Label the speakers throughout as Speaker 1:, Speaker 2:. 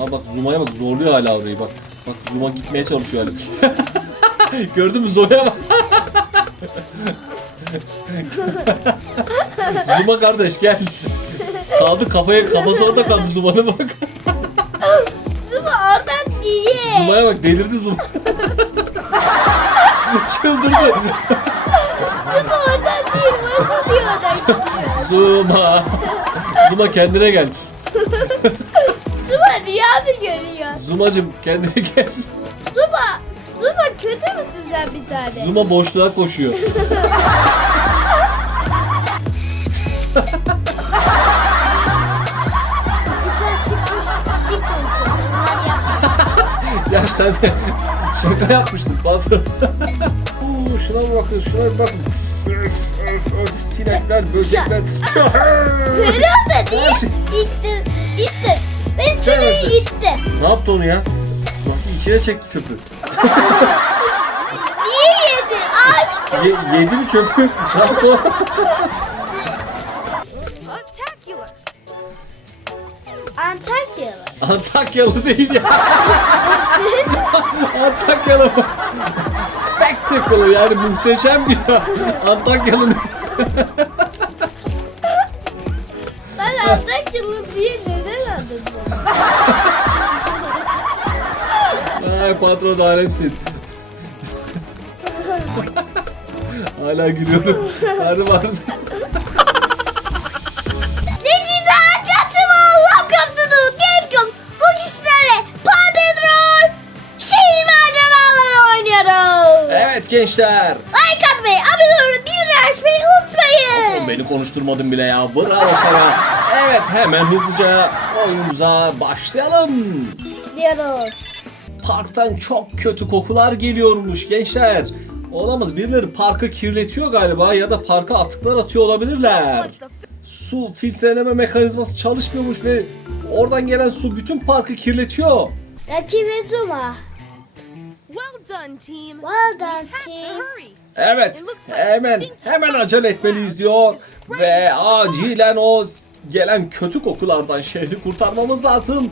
Speaker 1: Ha bak Zuma'ya bak zorluyor hala orayı bak. Bak Zuma gitmeye çalışıyor hala. Gördün mü Zoya bak. Zuma kardeş gel. Kaldı kafaya kafası orada kaldı Zuma'nın bak.
Speaker 2: Zuma oradan değil.
Speaker 1: Zuma'ya bak delirdi Zuma. Çıldırdı.
Speaker 2: Zuma oradan değil. Nasıl diyor oradan?
Speaker 1: Zuma. Zuma kendine gel.
Speaker 2: Zuma rüyamı görüyor.
Speaker 1: Zumacım kendine gel.
Speaker 2: Zuma. Zuma kötü müsün sen bir tane?
Speaker 1: Zuma boşluğa koşuyor.
Speaker 2: Çıkmış.
Speaker 1: Ya sen de şaka yapmıştın patron. Oo, şuna mı bakın, şuna bir bakın. Öf, öf, öf, sinekler, böcekler.
Speaker 2: Herhalde değil. İtti. İtti. Ben şurayı
Speaker 1: Evet.
Speaker 2: itti.
Speaker 1: ne yaptı onu ya? Bak içine çekti çöpü.
Speaker 2: Niye yedi? Abi çok
Speaker 1: Ye- yedi mi çöpü? Ne yaptı o?
Speaker 3: Spectacular!
Speaker 2: Antakyalı.
Speaker 1: Antakyalı değil ya. Antakyalı mı? Spectacle yani muhteşem bir ya. Antakyalı patron alemsin. Hala gülüyorum. Hadi vardı.
Speaker 2: Gentlemen, welcome to the Gamecom. Bugün sizlerle Paw Patrol şehir maceraları oynuyoruz.
Speaker 1: Evet gençler.
Speaker 2: Like atmayı, abone olup bildirim açmayı unutmayın.
Speaker 1: Beni konuşturmadın bile ya. Bravo sana. Evet hemen hızlıca oyunumuza başlayalım.
Speaker 2: Diyoruz.
Speaker 1: Parktan çok kötü kokular geliyormuş gençler. Olamaz birileri parkı kirletiyor galiba ya da parka atıklar atıyor olabilirler. Su filtreleme mekanizması çalışmıyormuş ve oradan gelen su bütün parkı kirletiyor.
Speaker 2: Rakibi Zuma.
Speaker 3: well done, team.
Speaker 2: Well done team.
Speaker 1: Evet hemen hemen acele etmeliyiz diyor ve acilen o gelen kötü kokulardan şehri kurtarmamız lazım.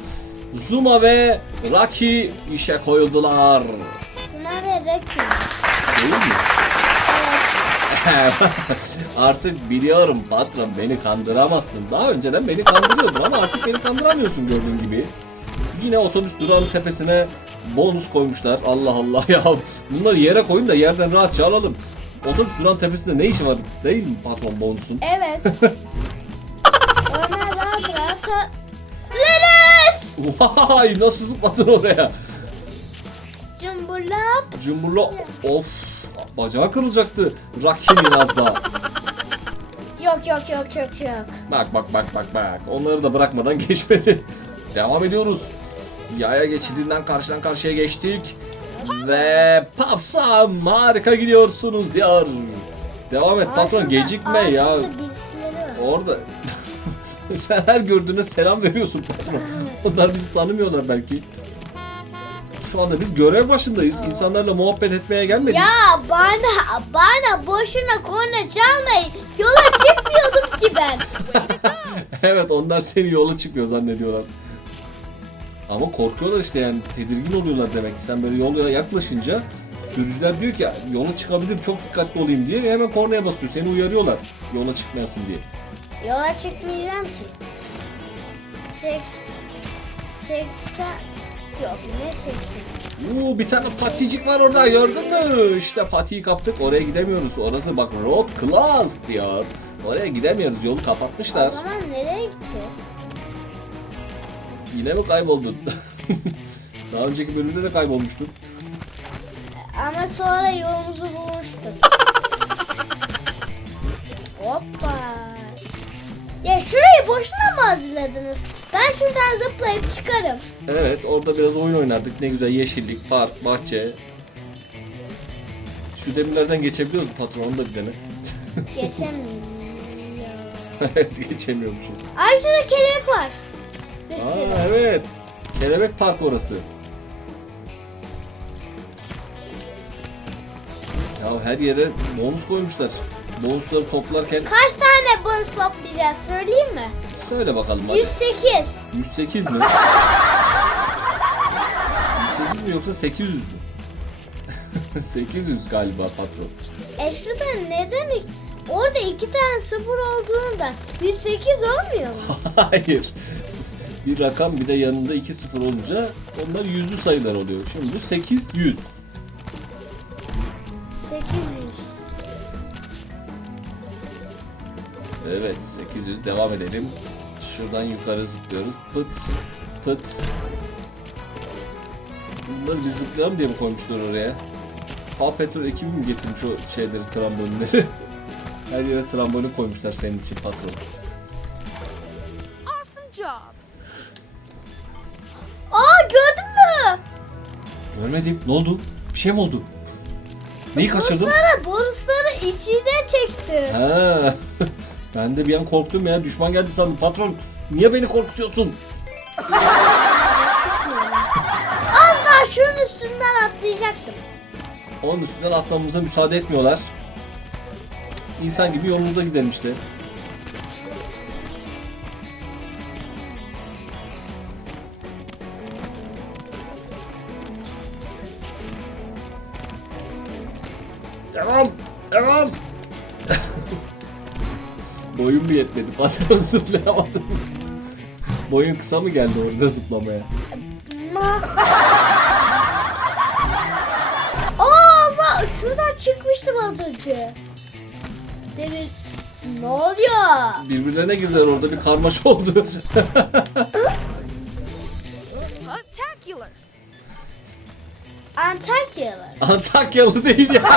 Speaker 1: Zuma ve Raki işe koyuldular.
Speaker 2: Zuma ve Rakibi.
Speaker 1: Değil mi? artık biliyorum patron beni kandıramazsın. Daha önceden beni kandırıyordun ama artık beni kandıramıyorsun gördüğün gibi. Yine otobüs durağının tepesine bonus koymuşlar. Allah Allah ya. Bunları yere koyun da yerden rahatça alalım. Otobüs durağının tepesinde ne işi var değil mi patron bonusun?
Speaker 2: Evet. Ona rahat rahat.
Speaker 1: Vay nasıl zıpladın oraya?
Speaker 2: Cumburlap.
Speaker 1: Cumburlu of bacağı kırılacaktı. Raki'nin az daha.
Speaker 2: Yok yok yok yok yok.
Speaker 1: Bak bak bak bak bak. Onları da bırakmadan geçmedi. Devam ediyoruz. Yaya geçidinden karşıdan karşıya geçtik. Ve Papsam harika gidiyorsunuz diyor. Devam et patron gecikme ya. Orada sen her gördüğüne selam veriyorsun patron. Onlar bizi tanımıyorlar belki. Şu anda biz görev başındayız. İnsanlarla muhabbet etmeye gelmedik.
Speaker 2: Ya bana bana boşuna korna çalmayın. Yola çıkmıyordum ki ben.
Speaker 1: evet onlar seni yola çıkmıyor zannediyorlar. Ama korkuyorlar işte yani tedirgin oluyorlar demek ki. Sen böyle yola yaklaşınca sürücüler diyor ki yola çıkabilir çok dikkatli olayım diye ve hemen kornaya basıyor. Seni uyarıyorlar yola çıkmayasın diye.
Speaker 2: Yola çıkmayacağım ki. Seks... Seksen... Yok ne seksen?
Speaker 1: Uuu bir tane paticik var orada gördün mü? İşte patiyi kaptık oraya gidemiyoruz. Orası bak road class diyor. Oraya gidemiyoruz yolu
Speaker 2: O
Speaker 1: kapatmışlar.
Speaker 2: zaman nereye gideceğiz?
Speaker 1: Yine mi kayboldun? Daha önceki bölümde de kaybolmuştun.
Speaker 2: Ama sonra yolumuzu bulmuştuk. Hoppa. Boşuna mı hazırladınız? Ben şuradan zıplayıp çıkarım.
Speaker 1: Evet orada biraz oyun oynardık. Ne güzel yeşillik, park, bahçe. Şu demirlerden geçebiliyoruz mu patron? Onu da bir dene.
Speaker 2: Geçemeyiz.
Speaker 1: evet geçemiyormuşuz.
Speaker 2: Ay şurada kelebek var. Bir
Speaker 1: Aa
Speaker 2: sürü.
Speaker 1: evet. Kelebek park orası. Ya her yere bonus koymuşlar. Bonusları toplarken
Speaker 2: Kaç tane bonus toplayacağız söyleyeyim mi?
Speaker 1: söyle bakalım hadi.
Speaker 2: 108.
Speaker 1: 108 mi? mü yoksa 800 mü? 800 galiba patron.
Speaker 2: E şurada neden ik- orada iki tane sıfır olduğunda bir sekiz olmuyor mu?
Speaker 1: Hayır. Bir rakam bir de yanında 2 sıfır olunca onlar yüzlü sayılar oluyor. Şimdi bu 800. Evet 800 devam edelim. Şuradan yukarı zıplıyoruz. Pıt pıt. Bunları biz zıplayalım diye mi koymuşlar oraya? Paw Patrol ekibi mi getirmiş o şeyleri, trambolinleri? Her yere trambolin koymuşlar senin için patron.
Speaker 3: Awesome job.
Speaker 2: Aa gördün mü?
Speaker 1: Görmedim. Ne oldu? Bir şey mi oldu? Neyi kaçırdım?
Speaker 2: Bonusları, bonusları içine çekti.
Speaker 1: Ha. ben de bir an korktum ya. Düşman geldi sandım. Patron niye beni korkutuyorsun?
Speaker 2: Az daha şunun üstünden atlayacaktım.
Speaker 1: Onun üstünden atlamamıza müsaade etmiyorlar. İnsan gibi yolumuzda gidelim işte. Devam! Devam! Boyun mu yetmedi? Patron zıplayamadım. Boyun kısa mı geldi orada zıplamaya?
Speaker 2: Ma- Aa za- şuradan çıkmıştım az önce. Demin ne oluyor?
Speaker 1: Birbirlerine girdiler orada bir karmaşa oldu.
Speaker 3: Spectacular.
Speaker 2: Antakyalı.
Speaker 1: Antakyalı değil ya.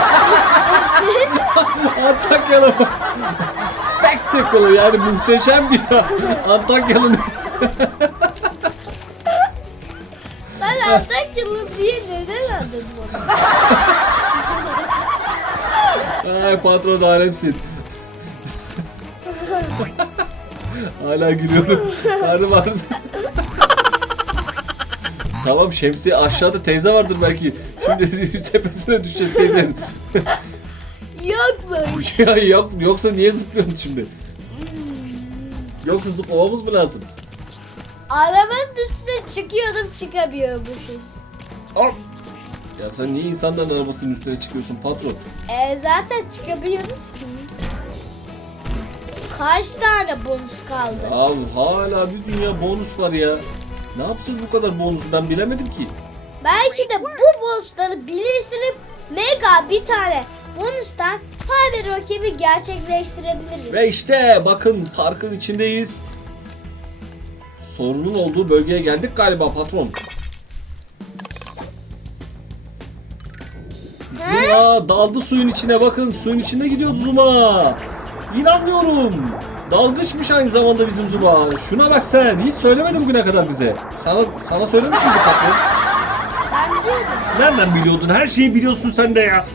Speaker 1: Antakyalı Spectacle yani muhteşem bir ya. Antakyalı
Speaker 2: Ben Antakyalı diye neden anladım onu?
Speaker 1: Ay patron alemsin. Hala gülüyorum. Vardı vardı. tamam şemsiye aşağıda teyze vardır belki. Şimdi tepesine düşeceğiz teyzenin.
Speaker 2: Yokmuş.
Speaker 1: ya yok, yoksa niye zıplıyorsun şimdi? Yoksa zıplamamız mı lazım?
Speaker 2: Arabanın üstüne çıkıyordum çıkamıyormuşuz.
Speaker 1: Al. Ya sen niye insanların arabasının üstüne çıkıyorsun patron?
Speaker 2: E zaten çıkamıyoruz ki. Kaç tane bonus kaldı?
Speaker 1: Abi hala bir dünya bonus var ya. Ne yapacağız bu kadar bonus ben bilemedim ki.
Speaker 2: Belki de bu bonusları birleştirip mega bir tane bonustan Fiber rakibi gerçekleştirebiliriz.
Speaker 1: Ve işte bakın parkın içindeyiz. Sorunun olduğu bölgeye geldik galiba patron. Zuma daldı suyun içine bakın. Suyun içinde gidiyordu Zuma. İnanmıyorum. Dalgıçmış aynı zamanda bizim Zuma. Şuna bak sen. Hiç söylemedi bugüne kadar bize. Sana sana söylemiş miydi patron?
Speaker 2: Ben biliyordum.
Speaker 1: Nereden biliyordun? Her şeyi biliyorsun sen de ya.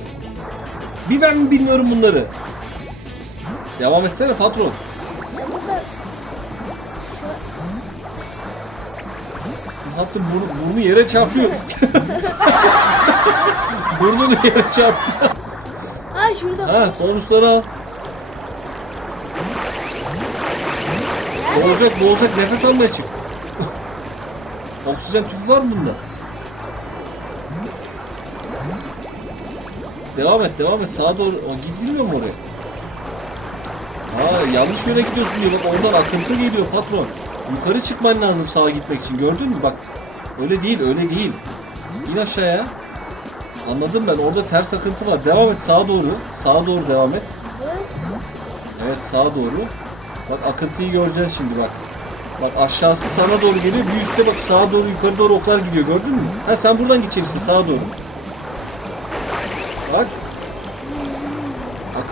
Speaker 1: Bir ben mi bilmiyorum bunları? Devam etsene patron. Ne yaptın? Burnu, burnu yere çarpıyor. Burnunu yere çarptı.
Speaker 2: ha şurada
Speaker 1: Ha bonusları al. Boğulacak boğulacak nefes almaya çık. Oksijen tüpü var mı bunda? Devam et devam et sağa doğru. O gidilmiyor mu oraya? Aa yanlış yöne gidiyorsun diyor. Bak oradan akıntı geliyor patron. Yukarı çıkman lazım sağa gitmek için. Gördün mü? Bak öyle değil öyle değil. İn aşağıya. Anladım ben. Orada ters akıntı var. Devam et sağa doğru. Sağa doğru devam et. Evet sağa doğru. Bak akıntıyı göreceğiz şimdi bak. Bak aşağısı sana doğru geliyor. Bir üstte bak sağa doğru yukarı doğru oklar gidiyor. Gördün mü? Ha sen buradan geçersin sağa doğru.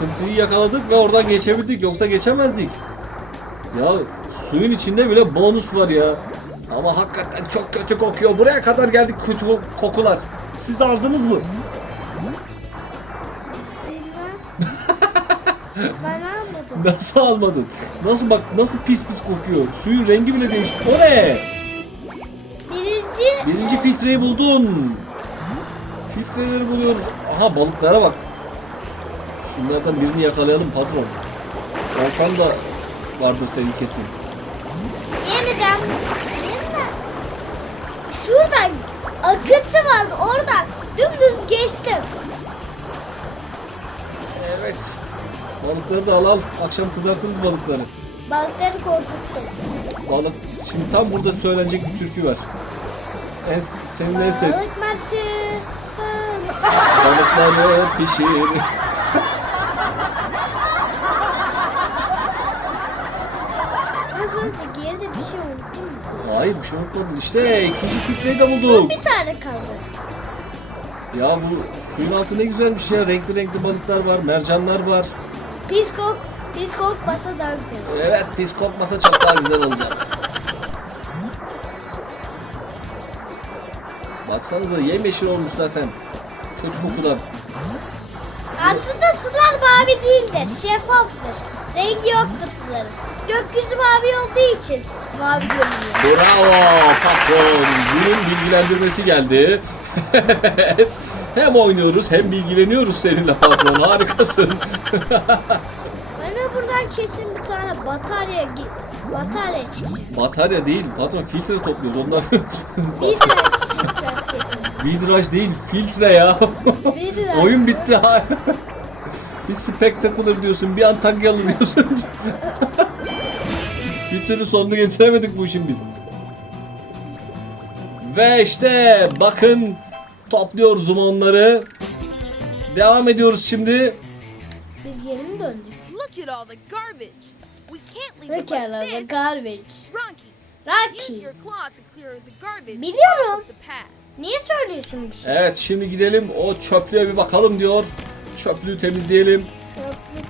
Speaker 1: Akıntıyı yakaladık ve oradan geçebildik. Yoksa geçemezdik. Ya suyun içinde bile bonus var ya. Ama hakikaten çok kötü kokuyor. Buraya kadar geldik kötü kokular. Siz de aldınız mı?
Speaker 2: Ben almadım.
Speaker 1: Nasıl almadın? Nasıl bak nasıl pis pis kokuyor. Suyun rengi bile değişti. O ne?
Speaker 2: Birinci
Speaker 1: Birinci filtreyi buldun. Filtreleri buluyoruz. Aha balıklara bak. Şunlardan birini yakalayalım patron. Volkan da vardır senin kesin.
Speaker 2: Yeniden bakayım mı? Şuradan akıntı vardı oradan dümdüz geçtim.
Speaker 1: Evet. Balıkları da al al. Akşam kızartırız balıkları.
Speaker 2: Balıkları korkuttum.
Speaker 1: Balık. Şimdi tam burada söylenecek bir türkü var. En, senin en sevdiğin.
Speaker 2: Balık marşı.
Speaker 1: Balıkları pişir. Hayır bir şey unutmadın. İşte ikinci filtreyi de bulduk.
Speaker 2: Bir tane kaldı.
Speaker 1: Ya bu suyun altı ne güzelmiş ya. Renkli renkli balıklar var. Mercanlar var.
Speaker 2: Pis kok, pis kok basa daha güzel.
Speaker 1: Evet pis kokmasa çok daha güzel olacak. Baksanıza yemyeşil olmuş zaten. Kötü kokudan.
Speaker 2: Aslında sular mavi değildir, şeffaftır. Rengi yoktur suların. Gökyüzü mavi olduğu için mavi görünüyor.
Speaker 1: Bravo patron. Günün bilgilendirmesi geldi. evet. Hem oynuyoruz hem bilgileniyoruz seninle patron. Harikasın.
Speaker 2: Bana buradan kesin bir tane batarya gi- batarya çıkacak.
Speaker 1: Batarya değil patron filtre topluyoruz onlar.
Speaker 2: Tane çıkacak kesin.
Speaker 1: Vidraj değil filtre ya.
Speaker 2: Lira.
Speaker 1: Oyun bitti. bir spectacular diyorsun, bir Antalyalı diyorsun. Bir türlü sonunu getiremedik bu işin biz. Ve işte bakın topluyoruz onları. Devam ediyoruz şimdi.
Speaker 2: Biz geri mi döndük?
Speaker 3: Look at all the garbage. We can't leave
Speaker 2: Look at all the garbage.
Speaker 3: Rocky,
Speaker 2: Rocky.
Speaker 3: your claw to clear the garbage
Speaker 2: Biliyorum. Niye söylüyorsun bir şey?
Speaker 1: Evet şimdi gidelim o çöplüğe bir bakalım diyor. Çöplüğü temizleyelim.
Speaker 2: Çöplük.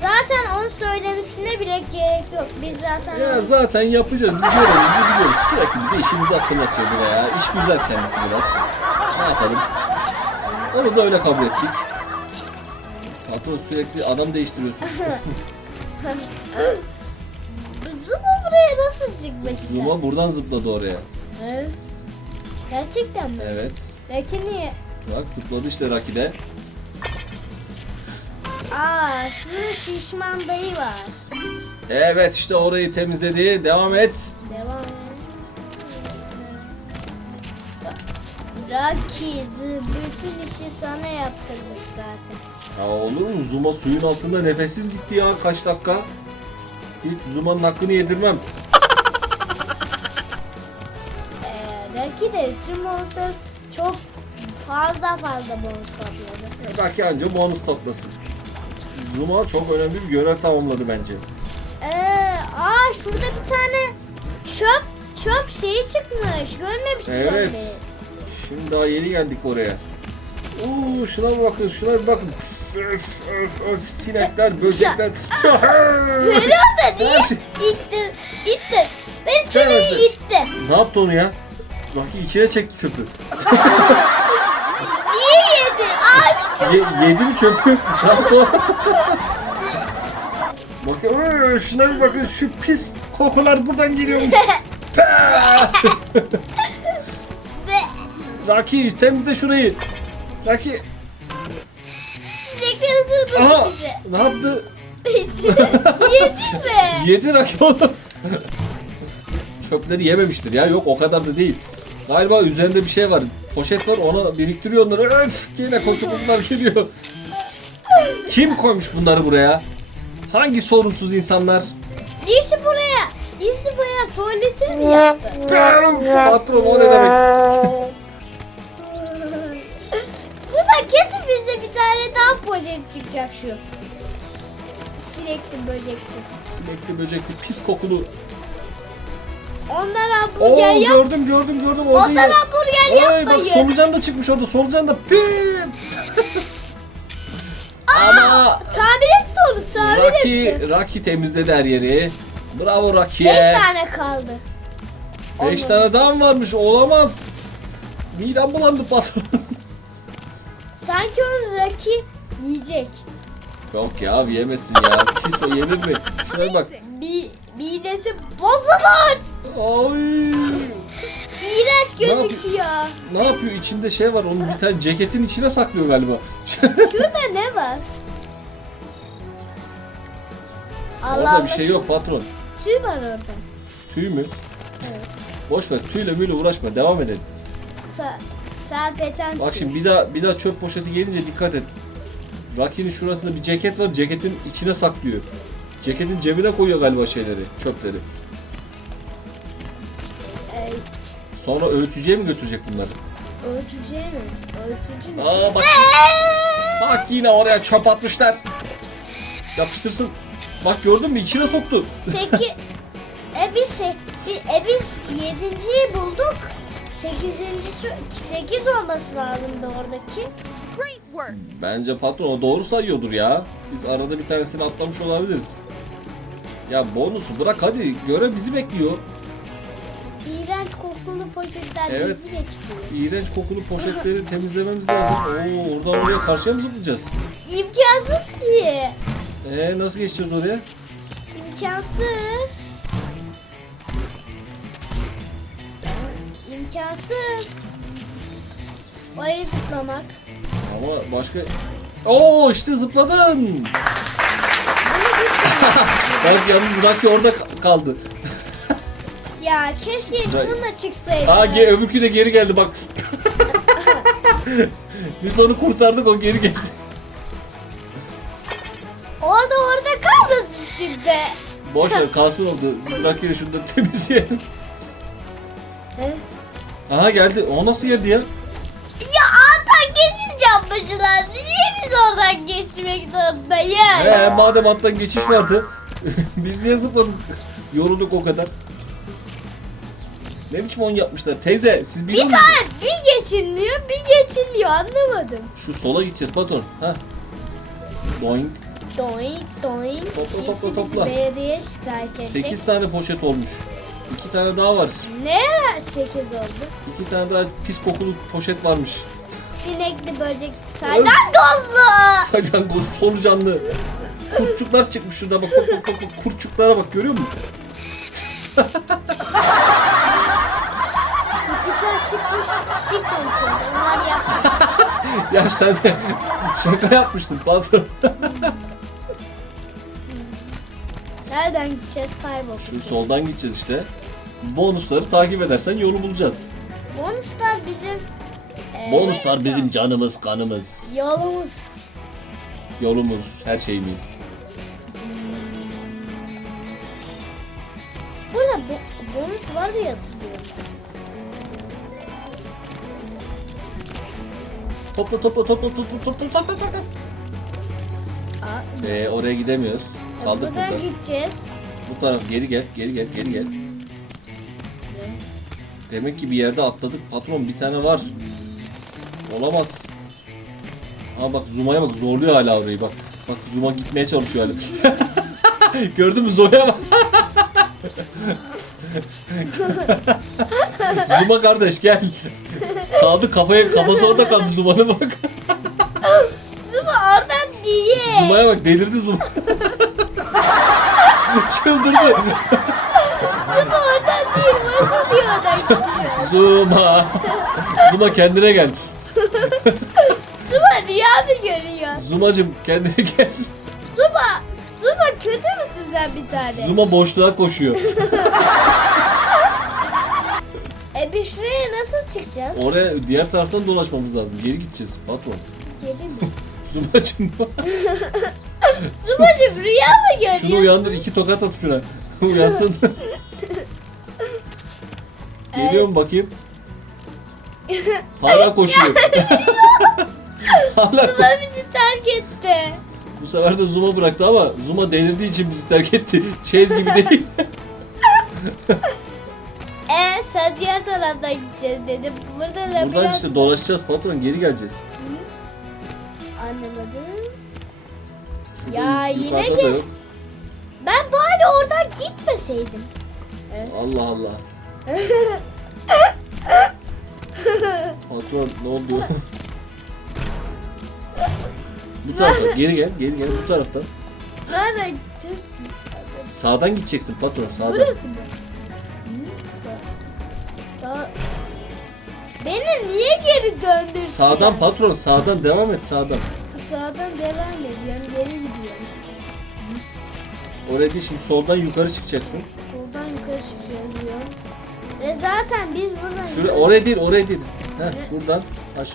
Speaker 2: Zaten onun söylemesine bile gerek yok. Biz zaten
Speaker 1: Ya zaten yapacağız. Biz görevimizi biliyoruz. Sürekli bize işimizi hatırlatıyor buraya. İş güzel kendisi biraz. Ne yapalım? Onu da öyle kabul ettik. Patron sürekli adam değiştiriyorsun.
Speaker 2: Zuma buraya nasıl çıkmış?
Speaker 1: Zuma buradan zıpladı oraya.
Speaker 2: Hı? Gerçekten mi?
Speaker 1: Evet.
Speaker 2: Belki niye?
Speaker 1: Bak zıpladı işte Raki'de.
Speaker 2: Aa, şurada şişman dayı var.
Speaker 1: Evet işte orayı temizledi. Devam et.
Speaker 2: Devam. Rocky, bütün işi sana yaptırdık zaten.
Speaker 1: Ya olur mu? Zuma suyun altında nefessiz gitti ya kaç dakika. Hiç Zuma'nın hakkını yedirmem.
Speaker 2: Ee, Rocky de bütün monster çok fazla fazla monster topladı.
Speaker 1: Raki anca bonus toplasın. Zuma çok önemli bir görev tamamladı bence.
Speaker 2: Ee, aa şurada bir tane çöp çöp şeyi çıkmış. Görmemişiz
Speaker 1: Evet.
Speaker 2: onu biz.
Speaker 1: Şimdi daha yeni geldik oraya. Oo şuna bir bakın, şuna bir bakın. Öf öf öf sinekler, böcekler.
Speaker 2: Herhalde niye
Speaker 1: Her şey-
Speaker 2: itti? İtti. Beni
Speaker 1: Çevirdi.
Speaker 2: seni itti.
Speaker 1: ne yaptı onu ya? Bak içine çekti çöpü.
Speaker 2: Niye yedi? Abi çok
Speaker 1: Ye- yedi mi çöpü? Bakın şuna bir bakın şu pis kokular buradan geliyormuş. Raki temizle şurayı. Raki
Speaker 2: ısırmış
Speaker 1: aha
Speaker 2: bizi.
Speaker 1: ne yaptı?
Speaker 2: Yedi mi?
Speaker 1: Yedi Raki onu. Çöpleri yememiştir ya yok o kadar da değil. Galiba üzerinde bir şey var. Poşet var ona biriktiriyor onları. Öf yine koku bunlar geliyor. Kim koymuş bunları buraya? Hangi sorumsuz insanlar?
Speaker 2: Birisi buraya. Birisi buraya tuvaletini mi yaptı?
Speaker 1: Patron o ne demek?
Speaker 2: Bu da kesin bizde bir tane daha poşet çıkacak şu. Sinekli böcekli.
Speaker 1: Sinekli böcekli pis kokulu.
Speaker 2: Onlar
Speaker 1: Oo
Speaker 2: hamburger yap.
Speaker 1: gördüm gördüm gördüm orada
Speaker 2: Onlar
Speaker 1: yine.
Speaker 2: hamburger
Speaker 1: Ay bak solucan da çıkmış orada. Solucan da pim. Ama
Speaker 2: Tamir etti onu tamir
Speaker 1: Rocky,
Speaker 2: etti.
Speaker 1: Rocky temizledi her yeri. Bravo
Speaker 2: Beş tane kaldı.
Speaker 1: 5 tane daha mı varmış? Olamaz. Midem bulandı patron.
Speaker 2: Sanki onu Rocky yiyecek.
Speaker 1: Yok ya abi yemesin ya. O yenir mi? Bir bak.
Speaker 2: Bir midesi bozulur.
Speaker 1: Ay.
Speaker 2: İğrenç gözüküyor.
Speaker 1: Ne yapıyor? İçinde şey var. Onu bir tane ceketin içine saklıyor galiba.
Speaker 2: Şurada ne var? Allah
Speaker 1: orada
Speaker 2: Allah.
Speaker 1: bir şey yok patron.
Speaker 2: Tüy var orada.
Speaker 1: Tüy mü?
Speaker 2: Evet.
Speaker 1: Boş ver. Tüyle müyle uğraşma. Devam edelim.
Speaker 2: Sa serpeten
Speaker 1: Bak
Speaker 2: tüy.
Speaker 1: şimdi bir daha bir daha çöp poşeti gelince dikkat et. Rocky'nin şurasında bir ceket var. Ceketin içine saklıyor. Ceketin cebine koyuyor galiba şeyleri, çöpleri.
Speaker 2: Ee,
Speaker 1: Sonra öğütücüye mi götürecek bunları?
Speaker 2: öğütücü mi? Öğütücü mü?
Speaker 1: Aa bak. Bak yine oraya çöp atmışlar. Yapıştırsın. Bak gördün mü içine soktu.
Speaker 2: Seki... e biz, se... bir, e biz yedinciyi bulduk. Sekizinci... ço- Sekiz olması lazımdı oradaki.
Speaker 3: Great work.
Speaker 1: Bence patron o doğru sayıyordur ya. Biz arada bir tanesini atlamış olabiliriz. Ya bonusu bırak hadi. Görev bizi bekliyor.
Speaker 2: İğrenç kokulu poşetler
Speaker 1: Evet.
Speaker 2: bizi bekliyor.
Speaker 1: İğrenç kokulu poşetleri temizlememiz lazım. Oo oradan oraya karşıya mı zıplayacağız?
Speaker 2: İmkansız ki.
Speaker 1: Ee nasıl geçeceğiz oraya?
Speaker 2: İmkansız. İmkansız. Oraya zıplamak.
Speaker 1: Ama başka... Oo işte zıpladın. Bak yalnız Rocky orada ka- kaldı.
Speaker 2: Ya keşke bununla çıksaydı.
Speaker 1: Aa ge öbürkü de geri geldi bak. Biz onu kurtardık o geri geldi.
Speaker 2: O da orada kalmasın şimdi.
Speaker 1: Boş ver kalsın oldu. Biz Rocky'yle şunu da temizleyelim. Aha geldi. O nasıl geldi ya?
Speaker 2: Ya başına. Niye biz oradan geçmek zorundayız?
Speaker 1: Ee, madem alttan geçiş vardı. biz niye zıpladık? Yorulduk o kadar. Ne biçim oyun yapmışlar? Teyze siz biliyor
Speaker 2: Bir
Speaker 1: musunuz?
Speaker 2: tane bir geçilmiyor bir geçiliyor anlamadım.
Speaker 1: Şu sola gideceğiz patron. Ha. Boing.
Speaker 2: Doink doink.
Speaker 1: Topla,
Speaker 2: Birisi
Speaker 1: topla,
Speaker 2: bizi
Speaker 1: topla.
Speaker 2: Belediyeye şikayet edecek.
Speaker 1: 8 tane poşet olmuş. 2 tane daha var.
Speaker 2: Ne ara 8 oldu?
Speaker 1: 2 tane daha pis kokulu poşet varmış.
Speaker 2: Sinekli böcek salyangozlu.
Speaker 1: Salyangoz solucanlı. Kurtçuklar çıkmış şurada bak bak bak bak, bak. kurtçuklara bak görüyor musun?
Speaker 2: Küçükler çıkmış çift konuşuyordu. Onlar yaptı.
Speaker 1: Ya sen de şaka yapmıştın patron.
Speaker 2: Nereden gideceğiz kaybolduk.
Speaker 1: Şu soldan gideceğiz işte. Bonusları takip edersen yolu bulacağız.
Speaker 2: Bonuslar bizim...
Speaker 1: Bonuslar bizim canımız, kanımız,
Speaker 2: Yolumuz.
Speaker 1: yolumuz, her şeyimiz.
Speaker 2: Burada bo- bonus var diye hatırlıyorum.
Speaker 1: Topla topla topla topla topla topla topla.
Speaker 2: Aa,
Speaker 1: Ee, oraya gidemiyoruz. Kaldık
Speaker 2: buradan
Speaker 1: burada.
Speaker 2: gideceğiz.
Speaker 1: Bu taraf geri gel, geri gel, geri gel. Demek ki bir yerde atladık. Patron bir tane var. Olamaz. Ama bak Zuma'ya bak zorluyor hala orayı bak. Bak Zuma gitmeye çalışıyor hala. Gördün mü Zuma'ya bak. Zuma kardeş gel. Kaldı kafaya kafası orada kaldı Zuma'nın bak.
Speaker 2: Zıma oradan değil.
Speaker 1: Zuma'ya bak delirdi Zuma. Çıldırdı.
Speaker 2: Zıma oradan değil. Burası diyor.
Speaker 1: Zuma. Zuma kendine gel. Zumacım kendine gel.
Speaker 2: Zıma. Zıma kötü müsün sen bir tane?
Speaker 1: Zuma boşluğa koşuyor.
Speaker 2: E biz şuraya nasıl çıkacağız?
Speaker 1: Oraya diğer taraftan dolaşmamız lazım. Geri gideceğiz patron.
Speaker 2: Gelin mi?
Speaker 1: Zumacım
Speaker 2: Zımacım rüya mı görüyorsun?
Speaker 1: şunu uyandır iki tokat at şuna. Uyansın. Geliyor mu bakayım? Hala koşuyor. Hala ko-
Speaker 2: bizi terk etti.
Speaker 1: Bu sefer de Zuma bıraktı ama Zuma delirdiği için bizi terk etti. Çez gibi değil.
Speaker 2: E sen diğer taraftan gideceğiz dedim. Burada labirent
Speaker 1: Buradan işte dolaşacağız patron geri geleceğiz.
Speaker 2: Anlamadım.
Speaker 1: Şurada
Speaker 2: Ya
Speaker 1: yukarıda
Speaker 2: yine
Speaker 1: da
Speaker 2: gel-
Speaker 1: yok.
Speaker 2: Ben bari oradan gitmeseydim.
Speaker 1: Allah Allah. Patron ne oldu? Bu taraftan geri gel geri gel bu taraftan.
Speaker 2: Nereden gittin?
Speaker 1: Sağdan gideceksin patron sağdan.
Speaker 2: Burası mı? Sağ. Beni niye geri döndürdün?
Speaker 1: Sağdan patron sağdan devam et sağdan.
Speaker 2: Sağdan devam ediyorum. Geri gidiyorum.
Speaker 1: Oraya değil şimdi soldan yukarı çıkacaksın.
Speaker 2: Soldan yukarı çıkacağız diyor. E zaten biz buradan
Speaker 1: Şuraya oraya değil oraya değil. Heh buradan aş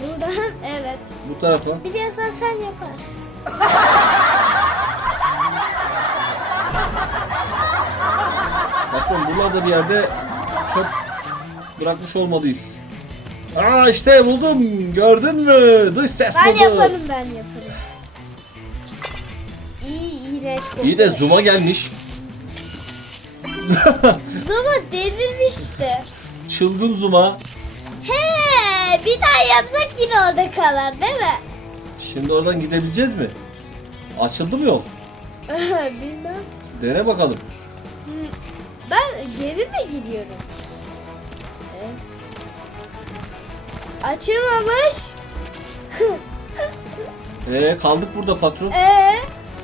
Speaker 2: Buradan evet.
Speaker 1: Bu tarafa.
Speaker 2: Biliyorsan sen yapar.
Speaker 1: Patron buralarda bir yerde çöp bırakmış olmalıyız. Aa işte buldum. Gördün mü? Dış ses
Speaker 2: Ben
Speaker 1: buldum.
Speaker 2: yaparım ben yaparım. İyi iğrenç kokuyor.
Speaker 1: İyi de Zuma gelmiş.
Speaker 2: Zuma delirmişti.
Speaker 1: Çılgın Zuma.
Speaker 2: He, bir daha yapsak yine orada kalır değil mi?
Speaker 1: Şimdi oradan gidebileceğiz mi? Açıldı mı yol?
Speaker 2: Bilmem.
Speaker 1: Dene bakalım.
Speaker 2: Ben geri mi gidiyorum? Evet. Açılmamış.
Speaker 1: Ee kaldık burada patron.
Speaker 2: Ee,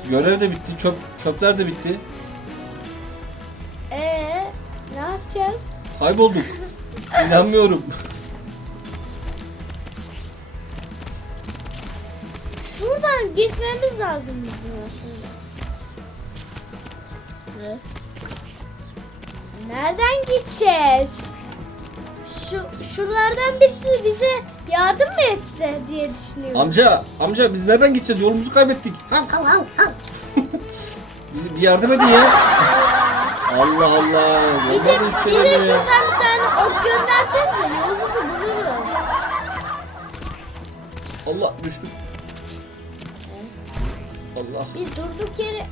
Speaker 1: Görev de bitti. Çöp çöpler de bitti.
Speaker 2: ee, ne yapacağız?
Speaker 1: Kaybolduk. İnanmıyorum.
Speaker 2: Şuradan gitmemiz lazım bizim aslında. Ne? Nereden gideceğiz? Şu şuralardan birisi bize yardım mı etse diye düşünüyorum.
Speaker 1: Amca, amca biz nereden gideceğiz? Yolumuzu kaybettik. Ha? Bize bir yardım edin ya. Allah Allah.
Speaker 2: bize
Speaker 1: şey
Speaker 2: bize
Speaker 1: vermiyor ya.
Speaker 2: şuradan bir tane ok göndersenize yolumuzu buluruz.
Speaker 1: Allah düştüm. Allah.
Speaker 2: Biz durduk yere...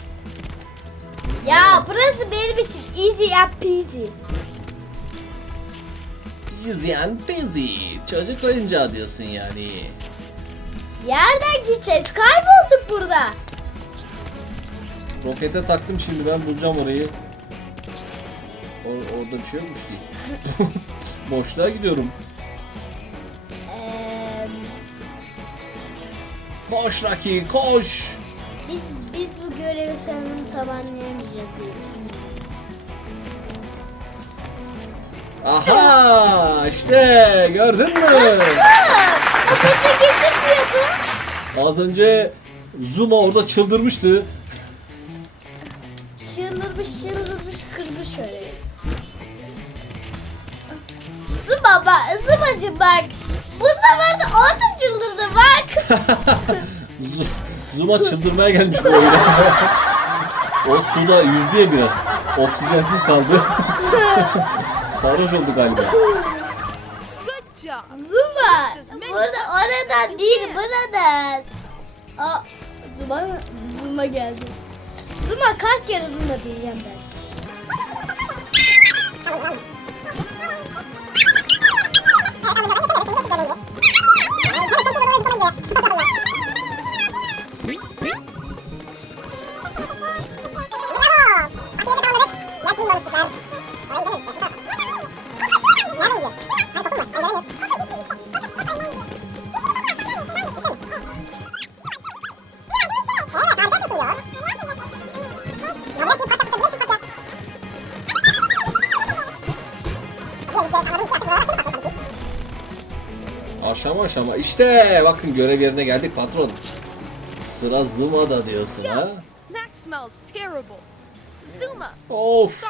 Speaker 2: Ya burası benim için easy yap peasy.
Speaker 1: Easy and peasy. Çocuk oyuncağı diyorsun yani.
Speaker 2: Yerden gideceğiz. Kaybolduk burada.
Speaker 1: Rokete taktım şimdi ben bulacağım orayı. Or- orada bir şey yokmuş ki. Boşluğa gidiyorum. Koş Rocky koş.
Speaker 2: Biz biz bu görevi sanırım tamamlayamayacağız diye düşünüyorum.
Speaker 1: Aha işte gördün mü?
Speaker 2: O kötü getirmiyordu.
Speaker 1: Az önce Zuma orada çıldırmıştı.
Speaker 2: Çıldırmış çıldırmış kırmış öyle. Zıba bak, Zıbacı bak. Bu sefer de o da çıldırdı bak.
Speaker 1: Zuma çıldırmaya gelmiş bu oyuna. o suda yüzdü ya biraz. Oksijensiz kaldı. Sarhoş oldu galiba.
Speaker 2: Zuma. Burada oradan değil buradan. Aa, Zuma, Zuma geldi. Zuma kaç kere Zuma diyeceğim ben.
Speaker 1: Aşama. İşte bakın görev yerine geldik patron. Sıra Zuma'da diyorsun ha. Of.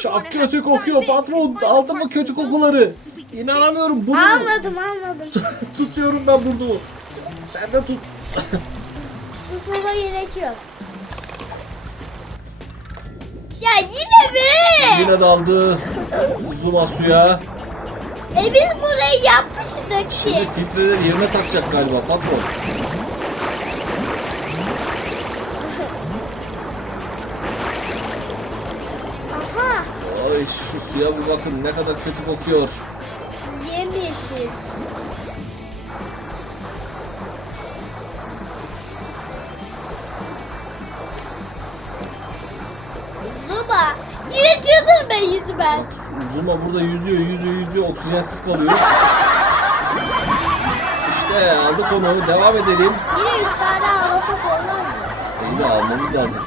Speaker 1: Çok kötü kokuyor patron.
Speaker 3: parts
Speaker 1: kötü kokuları? İnanamıyorum bunu.
Speaker 2: Almadım almadım.
Speaker 1: Tutuyorum ben bunu. Sen de tut.
Speaker 2: Susmama gerek yok. Ya yine mi?
Speaker 1: Yine daldı Zuma suya.
Speaker 2: E biz burayı yapmıştık ki.
Speaker 1: Şimdi filtreleri yerine takacak galiba patron.
Speaker 2: Aha
Speaker 1: Ay şu suya bir bakın ne kadar kötü kokuyor.
Speaker 2: yemyeşil. Çıldırma yüzüme.
Speaker 1: Zuma burada yüzüyor, yüzüyor, yüzüyor, oksijensiz kalıyor. İşte aldık onu, devam edelim.
Speaker 2: Yine üç tane ağlasak olmaz mı?
Speaker 1: İyi de almamız lazım.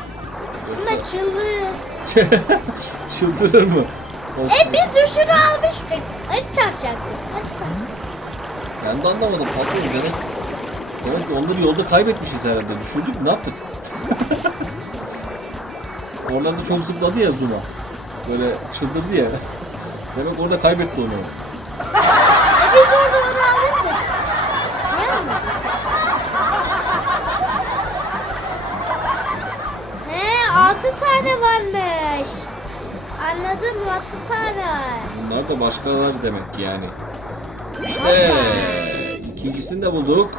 Speaker 1: Yoksa
Speaker 2: çıldır.
Speaker 1: çıldırır mı?
Speaker 2: E
Speaker 1: Oksijen-
Speaker 2: biz de şunu almıştık. Hadi takacaktık. Hadi takacaktık.
Speaker 1: Ben de anlamadım patron demek. Demek ki onları yolda kaybetmişiz herhalde. Düşürdük? Ne yaptık? Oralarda çok zıpladı ya Zuma. Böyle çıldırdı ya. Demek orada kaybetti onu.
Speaker 2: E biz orada onu almıştık. He altı tane varmış. Anladım altı tane.
Speaker 1: Bunlar da başkaları demek ki yani. İşte ikincisini de bulduk.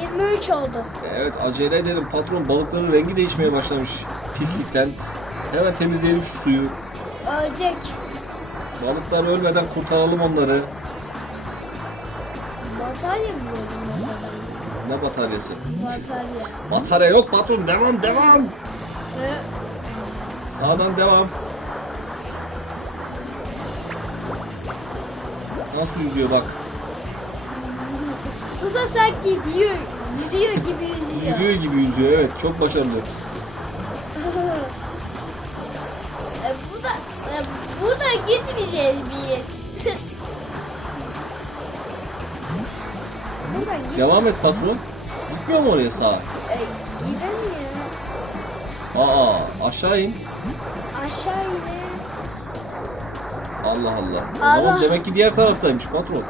Speaker 2: 23 oldu.
Speaker 1: Evet acele edelim patron balıkların rengi değişmeye başlamış pislikten. Hemen temizleyelim şu suyu.
Speaker 2: Ölecek.
Speaker 1: Balıklar ölmeden kurtaralım onları.
Speaker 2: Batarya mı buldun?
Speaker 1: Ne bataryası?
Speaker 2: Batarya.
Speaker 1: Batarya yok patron devam devam.
Speaker 2: He.
Speaker 1: Sağdan devam. Nasıl yüzüyor bak.
Speaker 2: Suda sanki yüzüyor. Yüzüyor gibi yüzüyor.
Speaker 1: Yürüyor gibi yüzüyor evet çok başarılı.
Speaker 2: Buradan git.
Speaker 1: Devam et patron. Gitmiyor mu oraya sağa?
Speaker 2: E, gidemiyor.
Speaker 1: Aa aşağı in.
Speaker 2: Aşağı ine.
Speaker 1: Allah Allah. O
Speaker 2: Allah.
Speaker 1: demek ki diğer taraftaymış patron.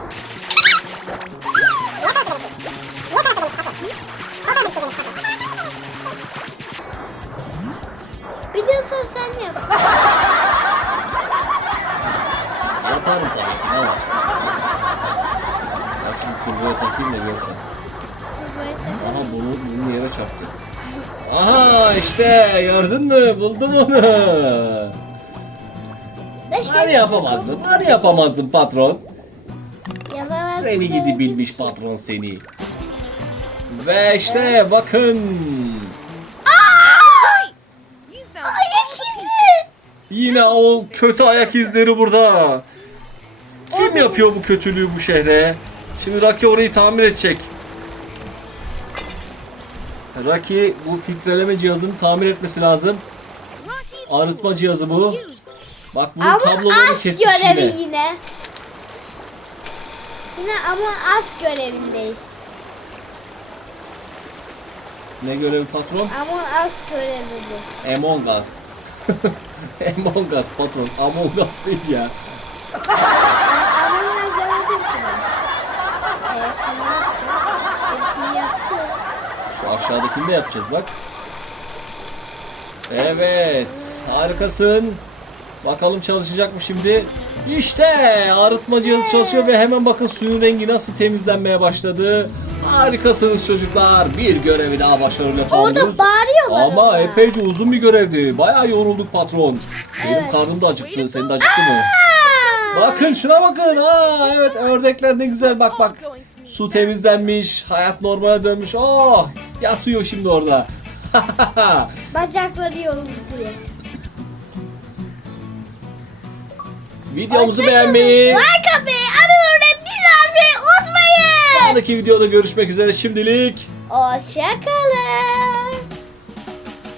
Speaker 1: Aha işte gördün mü buldum onu.
Speaker 2: Şey-
Speaker 1: Hani yapamazdım hani yapamazdım patron. Seni gidi bilmiş patron seni. Ve işte bakın.
Speaker 2: Ayak izi.
Speaker 1: Yine o kötü ayak izleri burada. Kim yapıyor bu kötülüğü bu şehre? Şimdi Raki orayı tamir edecek. Raki bu filtreleme cihazını tamir etmesi lazım. Arıtma cihazı bu. Bak bu
Speaker 2: Ama
Speaker 1: kabloları kesmiş
Speaker 2: görevi
Speaker 1: yine.
Speaker 2: yine. yine. ama az görevindeyiz.
Speaker 1: Ne görevi patron?
Speaker 2: Ama az görevi bu.
Speaker 1: Among Us. Among Us patron. Among Us değil ya.
Speaker 2: Ama ben göremedim ki ben. Ee, şimdi ne yapacağız? Hepsini yaptım.
Speaker 1: Şu aşağıdakini de yapacağız bak. Evet. Harikasın. Bakalım çalışacak mı şimdi? İşte arıtma cihazı çalışıyor ve hemen bakın suyun rengi nasıl temizlenmeye başladı. Harikasınız çocuklar. Bir görevi daha başarıyla tamamlıyoruz.
Speaker 2: bağırıyorlar
Speaker 1: Ama
Speaker 2: orada.
Speaker 1: epeyce uzun bir görevdi. Bayağı yorulduk patron. Benim
Speaker 2: Evet.
Speaker 1: karnım da acıktı. Senin de acıktı mı? Bakın şuna bakın. Aa evet ördekler ne güzel bak bak. Su temizlenmiş, hayat normale dönmüş. Oh yatıyor şimdi orada.
Speaker 2: Bacakları diye.
Speaker 1: Videomuzu beğenmeyi,
Speaker 2: Like atmayı, abone olmayı, bizi unutmayın.
Speaker 1: sonraki videoda görüşmek üzere şimdilik.
Speaker 2: Hoşçakalın.